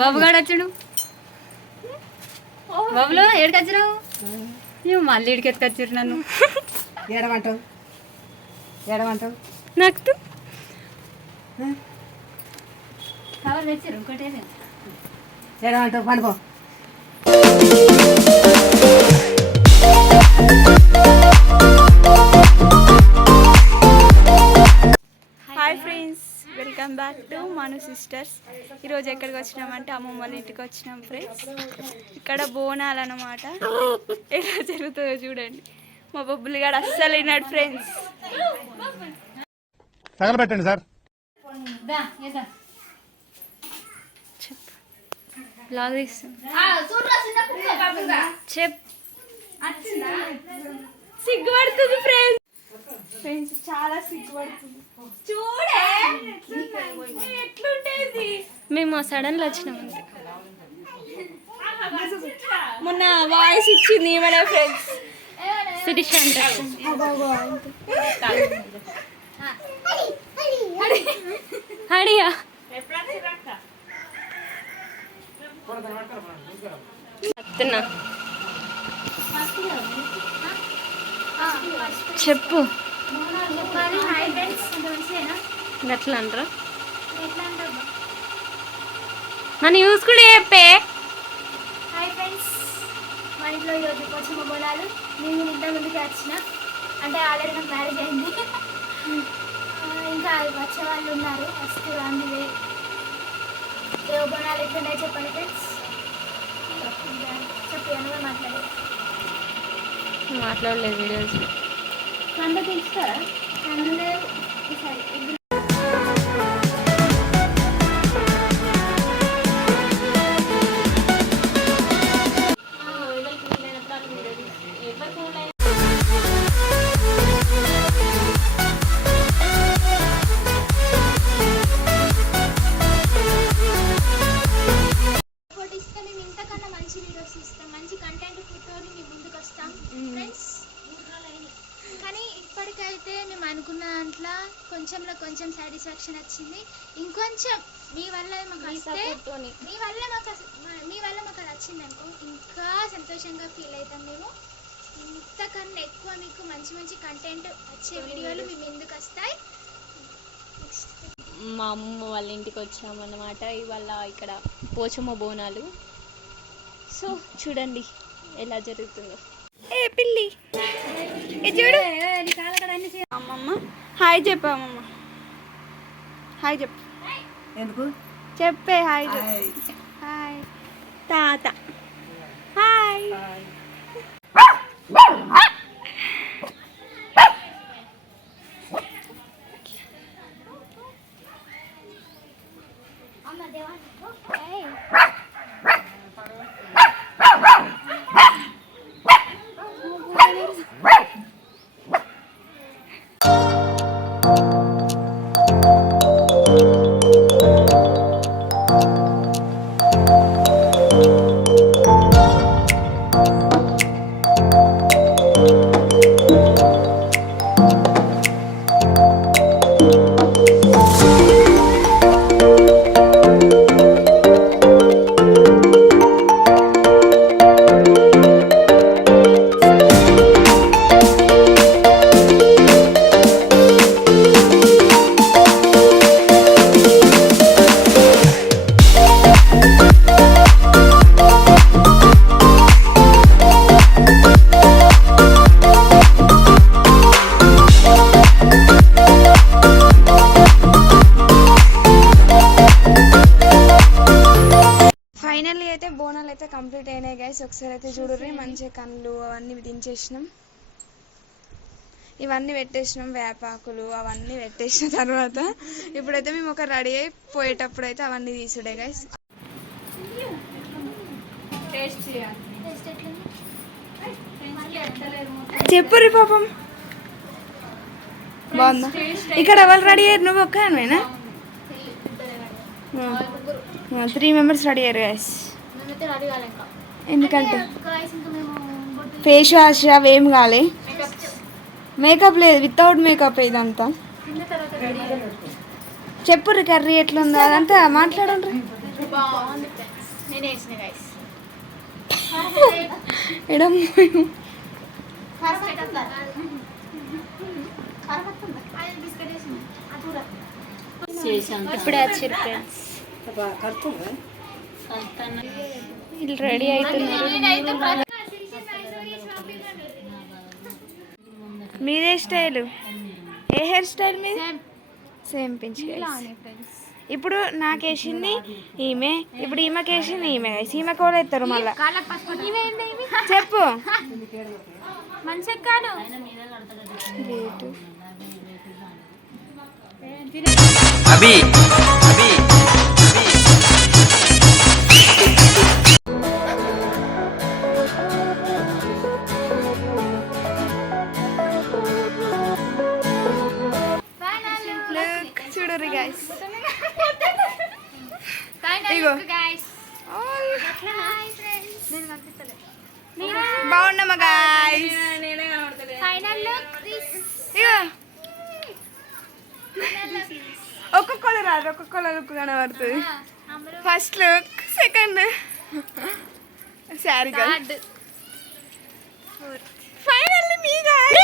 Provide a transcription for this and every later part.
బాబు గాడు వచ్చాడు. బాబులో ఏడుకొచ్చినావు? మళ్ళీ ఇడికి ఎత్తుకొచ్చారు నన్ను. ఏడమంటావు ఏడమంటావు నాకు కవర్ తెచ్చారు ఇంకోటి ఏడమంటావు పండుకో. Hi friends, welcome back to Manu sisters. ఈరోజు ఎక్కడికి వచ్చినామంటే అమ్మమ్మ వాళ్ళ ఇంటికి వచ్చినాం ఫ్రెండ్స్. ఇక్కడ బోనాలు అన్నమాట. ఎలా జరుగుతుందో చూడండి. మా బొబ్బులు గారు అస్సలు విన్నాడు ఫ్రెండ్స్. తగలబెట్టండి సార్. బ్లాగ్ తీస్తాం. సిగ్గుపడుతుంది ఫ్రెండ్స్. ఫ్రెండ్స్ చాలా సిగ్గుపడుతుంది. చూడే ఎట్లుంటేది. మేము సడన్గా వచ్చినాం అంతే. మొన్న వాయిస్ ఇచ్చింది ఏమైనా ఫ్రెండ్స్. శిరీష అంటే హడియా చెప్పు. ఎట్లా అంటారా నన్ను చూసుకుంటే చెప్పే. హాయ్ ఫ్రెండ్స్, మన ఇంట్లో ఈరోజు పోచమ్మ బోనాలు. నేను ఇంత ముందుకే వచ్చిన, అంటే ఆల్రెడీ నాకు మ్యారేజ్ అయింది. ఇంకా వచ్చే వాళ్ళు ఉన్నారు, వస్తూ అందువే. ఏ బోనాలు ఎట్లున్నాయో చెప్పండి ఫ్రెండ్స్. చెప్పి అనుగా మాట్లాడలేదు వీడియోస్. కండ తీస్తారా? కండలే ఈసారి అనుకున్న దాంట్లో కొంచెం సాటిస్ఫాక్షన్ వచ్చింది. ఇంకొంచెం మీ వల్ల మాకు అది వచ్చింది అనుకో, ఇంకా సంతోషంగా ఫీల్ అవుతాం మేము. ఇంతకన్నా ఎక్కువ మీకు మంచి మంచి కంటెంట్ వచ్చే వీడియోలు మీ ముందుకు వస్తాయి. మా అమ్మ వాళ్ళ ఇంటికి వచ్చామన్నమాట. ఇవాళ ఇక్కడ పోచమ్మ బోనాలు. సో చూడండి ఎలా జరుగుతుందో. ఏ పిల్లి చూడు. అమ్మమ్మ హాయ్ చెప్పు. అమ్మమ్మ హాయ్ చెప్పు. ఎందుకు చెప్పే హాయ్ చెప్పు. హాయ్ తాత. హాయ్ ఫైనల్లీ అయితే బోనాలు అయితే కంప్లీట్ అయినాయి గైస్. ఒకసారి అయితే చూడర్రి. మంచిగా కళ్ళు అవన్నీ దించేసినాం, ఇవన్నీ పెట్టేసినాం, వేపాకులు అవన్నీ పెట్టేసిన తర్వాత ఇప్పుడైతే మేము ఒక రెడీ అయి పోయేటప్పుడు అయితే అవన్నీ తీసుడే గైస్. చెప్పుర్రి పాపం. బాగుందా? ఇక్కడ ఎవరు రెడీ అయ్యారు? నువ్వు ఒక్కనేనా? 3 members రెడీ అయ్యారు గైస్. ఎందుకంటే ఫేస్ వాష్ అవేం కాలే, మేకప్ లేదు, వితౌట్ మేకప్ ఇదంతా. చెప్పుర్రి కర్రీ ఎట్లుందో అదంతా మాట్లాడండి. బాగుంది ఫ్రెండ్స్, నేను వేసిన గైస్. ఎడం ఇప్పుడే వచ్చారు ఫ్రెండ్స్, వీళ్ళు రెడీ అవుతున్నారు. మీదే స్టైలు, ఏ హెయిర్ స్టైల్ మీద? Same pinch. ఇప్పుడు నాకేసింది ఈమె, ఇప్పుడు ఈమెకేసింది ఈమె. ఈమె కూడా ఎత్తారు మళ్ళా. చెప్పు. అభి అభి చూడరు గైస్. ఇగో బాగున్నామా గైస్? ఇగో ఒక్కొక్కరు రాదు, ఒక్కొక్కరు లుక్ కనబడుతుంది. First look, second sari girl, finally me guys.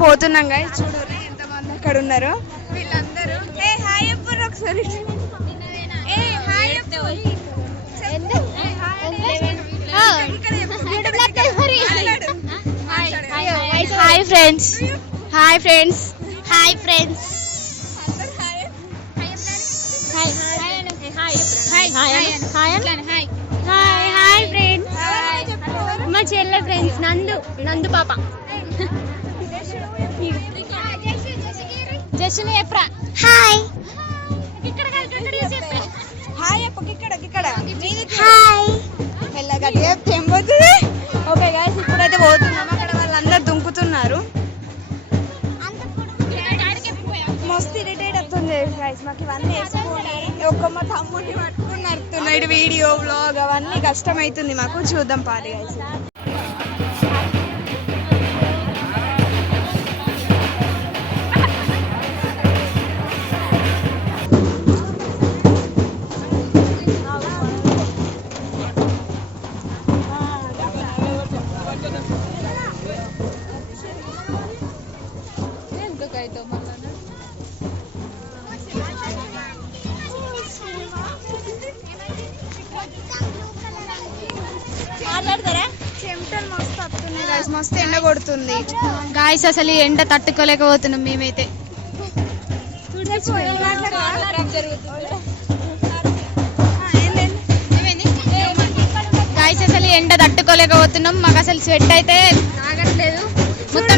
పోతున్నాం గాయస్. చూడండి ఎంతమంది అక్కడ ఉన్నారు వీళ్ళందరూ. ఏ హాయ్ చెప్పు ఒకసారి. ఏ హాయ్ చెప్పు. Hi friends, hi friends, hi friends, hi friends. మా చెల్లె ఫ్రెండ్స్ నందు పాప. Just ఎప్రా hi. హాయ్ చెప్పు. ఇక్కడ హాయ్ మెల్లగా చెప్తే ఏం పోతుంది. ఓకే గాయస్, ఇప్పుడైతే పోతున్నాం. అక్కడ వాళ్ళందరూ దుంకుతున్నారు. మస్తు ఇరిటేట్ అవుతుంది గాయస్ మాకు ఇవన్నీ వేసుకొని. మా తమ్ముడిని పట్టుకుని నడుపుతున్నాడు. వీడియో వ్లాగ్ అవన్నీ కష్టమవుతుంది మాకు. చూద్దాం పాది గాయస్. చెమటలు మస్తు వస్తున్నాయి గాయస్, మస్తు ఎండ కొడుతుంది గాయస్. అసలు ఈ ఎండ తట్టుకోలేకపోతున్నాం మేమైతే. గాయస్ అసలు ఎండ తట్టుకోలేకపోతున్నాం. మాకు అసలు స్వెట్ అయితే ఆగట్లేదు మొత్తం.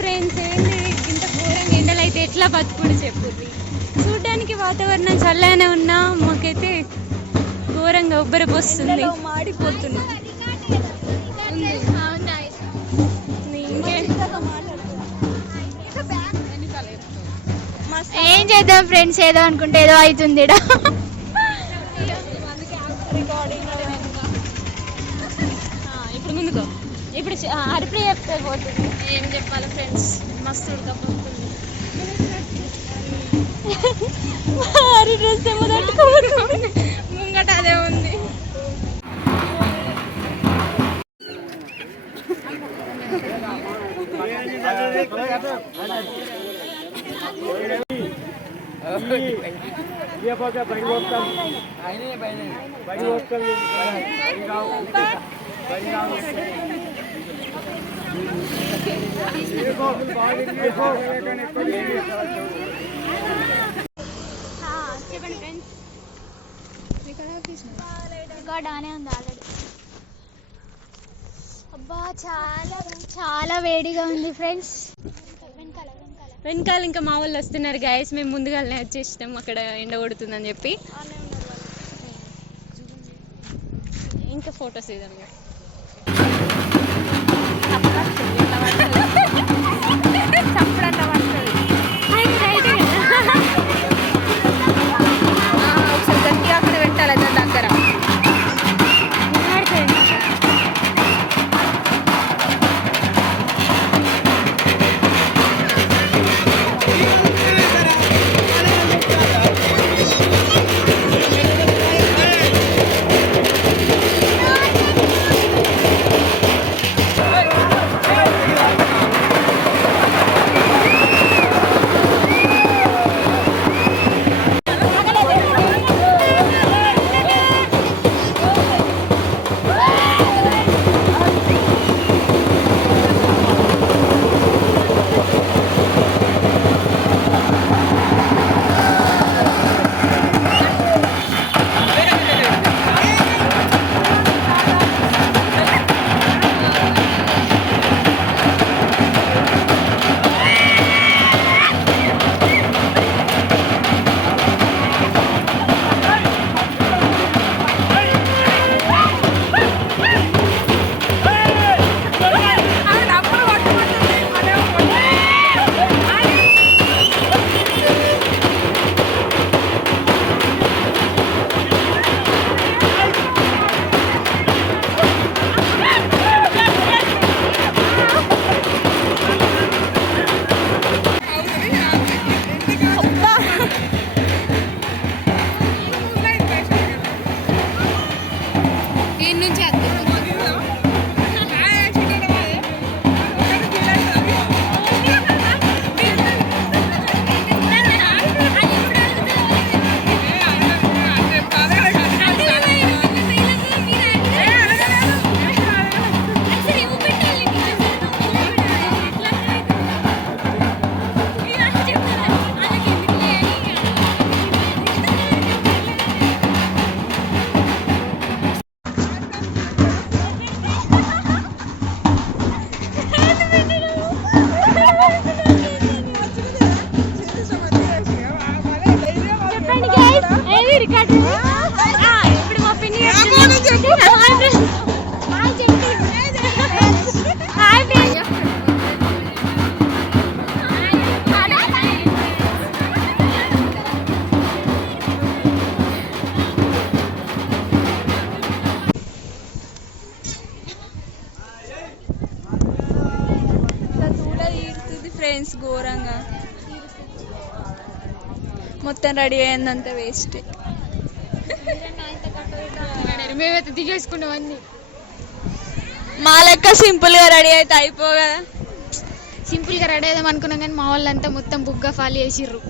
ఫ్రెండ్స్ ఏంటి ఇంత ఘోరంగా ఎండలు అయితే ఎట్లా బతుకుడు చెప్పు. చూడ్డానికి వాతావరణం చల్లగానే ఉన్నా మాకైతే ఘోరంగా ఉబ్బరపోస్తుంది. మాడిపోతున్నా. ఏం చేద్దాం ఫ్రెండ్స్, ఏదో అనుకుంటే ఏదో అవుతుంది ఈడ. ఇప్పుడు ముందుకో, ఇప్పుడు హరిప్రియ చెప్తే పోతుంది. ఏం చెప్పాలి ఫ్రెండ్స్, మస్తు ఉడకపోతుంది. హరి డ్రెస్ ఏమో తట్టుకోబోతుంది, ముంగట అదే ఉంది. చెప్పండి ఫ్రెండ్స్, రికార్డ్ ఆనే ఉంది ఆల్రెడీ. అబ్బా చాలా చాలా వేడిగా ఉంది ఫ్రెండ్స్. వెనకాల ఇంకా మా వాళ్ళు వస్తున్నారు గైస్. మేము ముందుగానే వచ్చేసినాం, అక్కడ ఎండ కొడుతుందని చెప్పి. ఇంకా ఫొటోస్ ఇద్దాం. ఒకసారి గట్టిగా అక్కడ పెట్టాలి దాని దగ్గర. ఫ్రెండ్స్ ఘోరంగా మొత్తం రెడీ అయ్యిందంతా వేస్ట్. మేమైతే దిగేసుకున్నాం అన్ని. మా లెక్క సింపుల్ గా రెడీ అయితే అయిపో కదా. సింపుల్ గా రెడీ అవుదాం అనుకున్నాం కానీ మా వాళ్ళంతా మొత్తం బుగ్గా ఫాలో చేసిర్రు.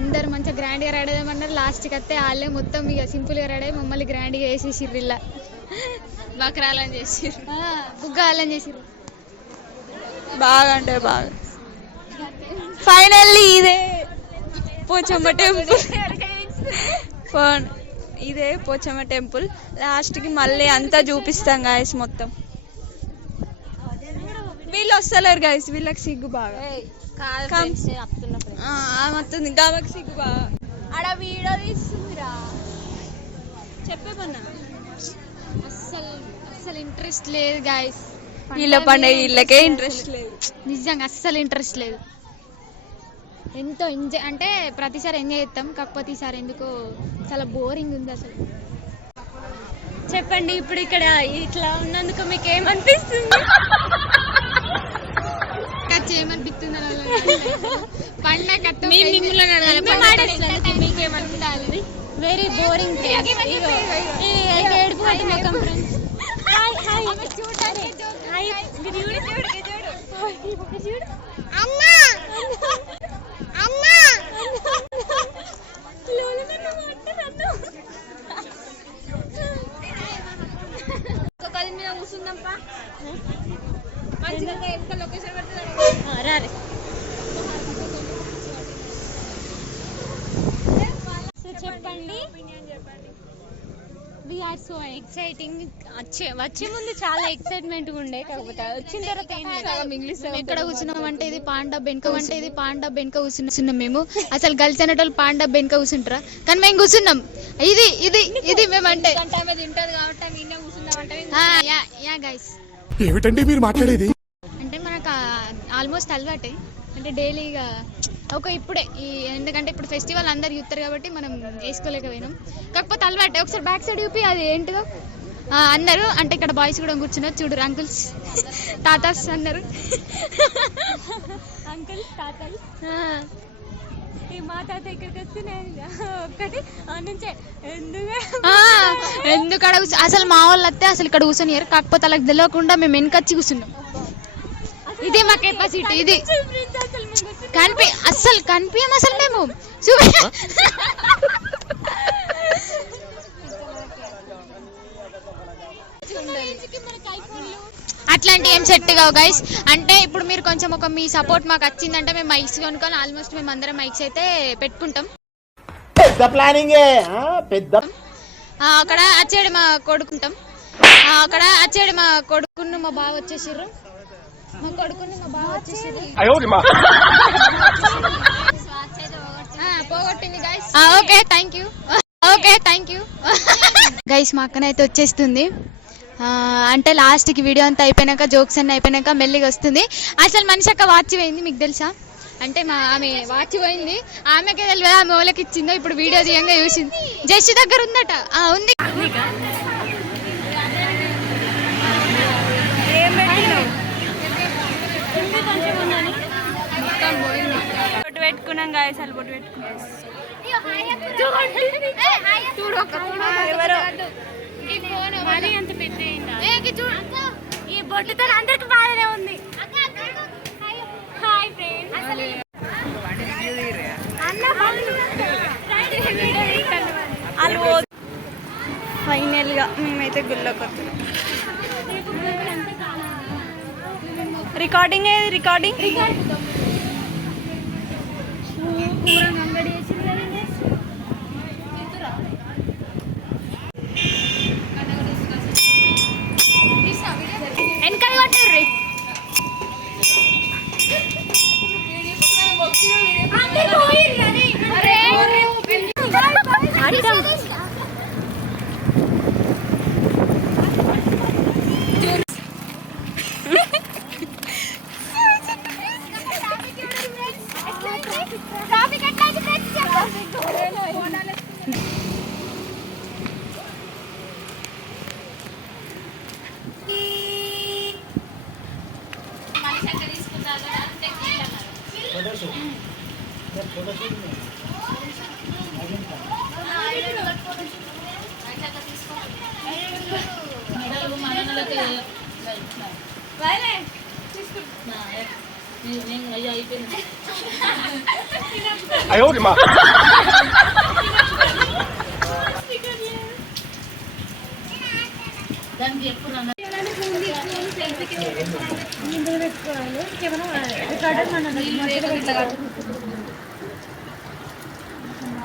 అందరు మంచిగా గ్రాండ్ గా రెడీ అవుదామన్నారు. లాస్ట్కి వస్తే వాళ్ళే మొత్తం ఇక సింపుల్ గా రెడీ అయ్యి మమ్మల్ని గ్రాండ్ గా వేసేసిర్రు. ఇలా బక్రాలని చేసిర్రు, బుగ్గా వాళ్ళని చేసిర్రు. బాగా అంటే బాగా. ఫైనల్లీ ఇదే పోచమ్మ టెంపుల్. ఇదే పోచమ్మ టెంపుల్. లాస్ట్కి మళ్ళీ అంతా చూపిస్తాం గాయస్. మొత్తం వీళ్ళు వస్తలేరు గాయస్, వీళ్ళకి సిగ్గు బాగా మొత్తం గాబకి సిగ్గు బాగా. ఆడ వీడియో తీస్తుందిరా. చెప్పేమన్నా అస్సలు అస్సలు ఇంట్రెస్ట్ లేదు గాయస్. వీళ్ళ పండుగ వీళ్ళకే ఇంట్రెస్ట్ లేదు. నిజంగా అస్సలు ఇంట్రెస్ట్ లేదు. ఎంతో ఎంజాయ్ అంటే ప్రతిసారి ఎంజాయ్ చేస్తాం, కాకపోతే ఈసారి ఎందుకో చాలా బోరింగ్ ఉంది అసలు. చెప్పండి ఇప్పుడు ఇక్కడ ఇట్లా ఉన్నందుకు మీకు ఏమనిపిస్తుంది? ఏమనిపిస్తుంది పండగ మీకేమనిపించాలి? Very boring. ఏడుపు ముఖం ఫ్రెండ్స్. చెప్పండి. We're so exciting. వచ్చే ముందు చాలా ఎక్సైట్మెంట్ ఉండే, కాకపోతే వచ్చిన తర్వాత ఇంగ్లీష్ ఎక్కడ కూర్చున్నాం అంటే ఇది పాండా బెనక కూర్చున్నాం మేము. అసలు గర్ల్స్ అనేటోళ్ళు పాండా బెనక కూర్చుంటారా? కానీ మేము కూర్చున్నాం. ఇది ఇది ఇది మేమంటే యా గైస్. ఏమిటండి మీరు మాట్లాడేది? అంటే మనకు ఆల్మోస్ట్ అలవాటే, అంటే డైలీగా ఇప్పుడే ఎందుకంటే ఇప్పుడు ఫెస్టివల్ అందరు చూస్తారు కాబట్టి మనం వేసుకోలేకపోయినాం, కాకపోతే అలవాటే. ఒకసారి బ్యాక్ సైడ్ చూపి అది ఏంటిదో అన్నారు. అంటే ఇక్కడ బాయ్స్ కూడా కూర్చున్నారు చూడు, అంకుల్స్ తాతాస్ అన్నారు. అంకుల్స్ తాతలు మా తాత ఇక్కడికి వస్తే ఒక్కటి నుంచే ఎందుకు అసలు మా వాళ్ళు వస్తే అసలు ఇక్కడ కూర్చొనియారు, కాకపోతే అలా తెలియకుండా మేము వెనకొచ్చి కూర్చున్నాం. ఇదే మా కెపాసిటీ. ఇది అస్సలు కనిపించాం అసలు మేము. అట్లాంటి ఏం సెట్ కావు గైస్. అంటే ఇప్పుడు మీరు కొంచెం మీ సపోర్ట్ మాకు వచ్చిందంటే మేము మైక్స్ కొనుక్కొని ఆల్మోస్ట్ మేము అందరం మైక్స్ అయితే పెట్టుకుంటాం. పెద్ద ప్లానింగ్. అక్కడ అచ్చేడు మా కొడుకుంటాం. మా కొడుకును మా బావ వచ్చేసిర్రు. పోగొట్టింది guys. Okay thank you guys. మా అక్కనైతే వచ్చేస్తుంది. అంటే లాస్ట్కి వీడియో అంతా అయిపోయినాక, జోక్స్ అన్నీ అయిపోయినాక మెల్లిగా వస్తుంది. అసలు మనిషి అక్క వాచ్ పోయింది, మీకు తెలుసా? అంటే ఆమె వాచ్ పోయింది, ఆమెకే తెలియదు ఆమె వాళ్ళకి ఇచ్చిందో. ఇప్పుడు వీడియో తీయంగా చూసింది. జస్ట్ దగ్గర ఉందట. ఉంది. బొట్టు పెట్టుకున్నాం గాయస్, అసలు బొట్టు పెట్టుకున్నాం. ఈ బొట్టుతో అందరికి బాగానే ఉంది. Hi friends. ఫైనల్ గా మేమైతే గుళ్ళకొద్దాం. రికార్డింగ్ వెనకాల కొట్టుర్రి.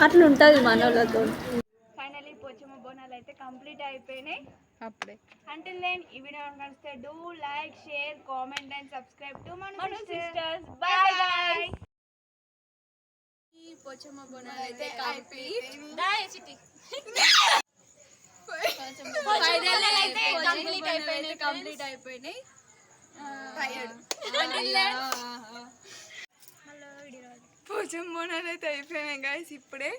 అట్లా ఉంటుంది మనోళ్ళతో. ఫైనలీ పోచమ్మ బోనాలు అయితే కంప్లీట్ అయిపోయినాయి అప్పుడే. Until then, ఈ వీడియో నచ్చితే do like, share, comment and subscribe to Manu Sisters. Bye bye. ఈ పోచమ్మ బోనాలు అయితే కంప్లీట్. కంప్లీట్ అయిపోయినాయి. పోచం బోనాలు అయితే అయిపోయినాయి గాయస్ ఇప్పుడే.